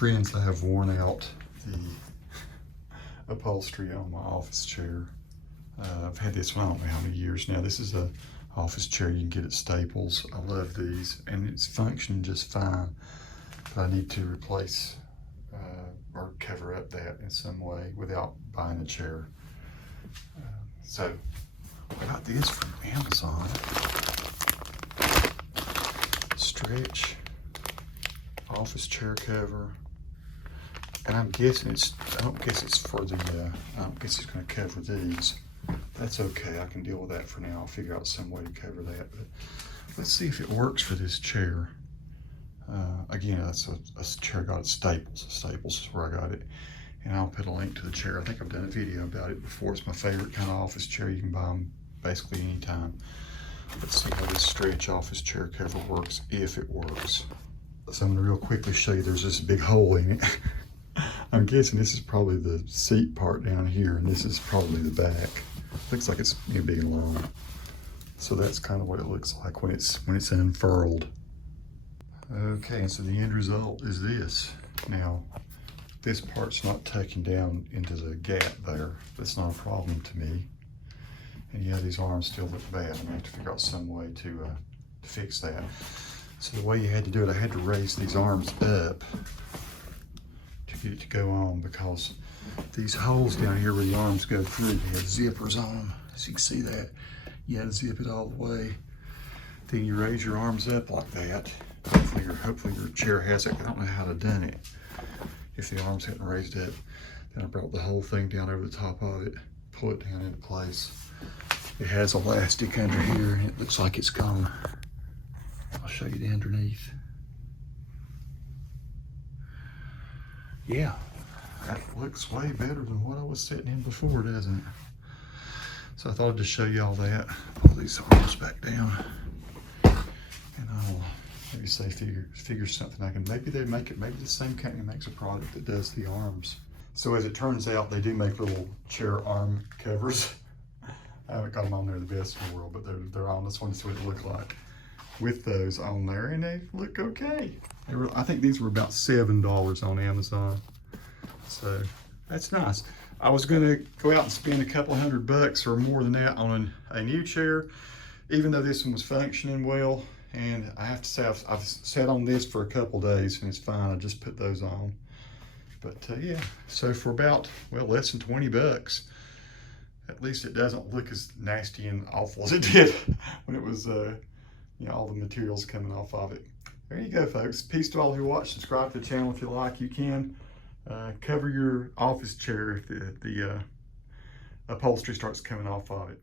Friends, I have worn out the upholstery on my office chair. I've had this one, I don't know how many years now. This is a office chair you can get at Staples. I love these, and it's functioning just fine. But I need to replace or cover up that in some way without buying a chair. So I got this from Amazon. Stretch office chair cover. And I'm guessing I don't guess it's for the, I don't guess it's going to cover these. That's okay, I can deal with that for now. I'll figure out some way to cover that. But let's see if it works for this chair. Again, that's a chair I got at Staples. Staples is where I got it. And I'll put a link to the chair. I think I've done a video about it before. It's my favorite kind of office chair. You can buy them basically anytime. Let's see how this stretch office chair cover works, if it works. So I'm gonna real quickly show you, there's this big hole in it. I'm guessing this is probably the seat part down here, and this is probably the back. Looks like it's big and long. So that's kind of what it looks like when it's unfurled. Okay, so the end result is this. Now, this part's not tucking down into the gap there. That's not a problem to me. And yeah, these arms still look bad. I'm gonna have to figure out some way to fix that. So the way you had to do it, I had to raise these arms up to get it to go on, because these holes down here where the arms go through, they have zippers on them. So you can see that. You had to zip it all the way. Then you raise your arms up like that. Hopefully your chair has it. I don't know how to done it. If the arms hadn't raised up, then I brought the whole thing down over the top of it, pull it down into place. It has elastic under here, and it looks like it's gone. I'll show you the underneath. Yeah, that looks way better than what I was sitting in before, doesn't it? So I thought I'd just show you all that. Pull these arms back down, and I'll maybe say figure something I can. Maybe they make it. Maybe the same company makes a product that does the arms. So as it turns out, they do make little chair arm covers. I haven't got them on there the best in the world, but they're on. This one's what it look like with those on there, and they look okay. I think these were about $7 on Amazon. So that's nice. I was gonna go out and spend a couple $100 or more than that on a new chair, even though this one was functioning well. And I have to say, I've sat on this for a couple days and it's fine. I just put those on. But yeah, so for about, well, less than $20, at least it doesn't look as nasty and awful as it did when it was, you know, all the materials coming off of it. There you go, folks. Peace to all who watch. Subscribe to the channel if you like. You can cover your office chair if the upholstery starts coming off of it.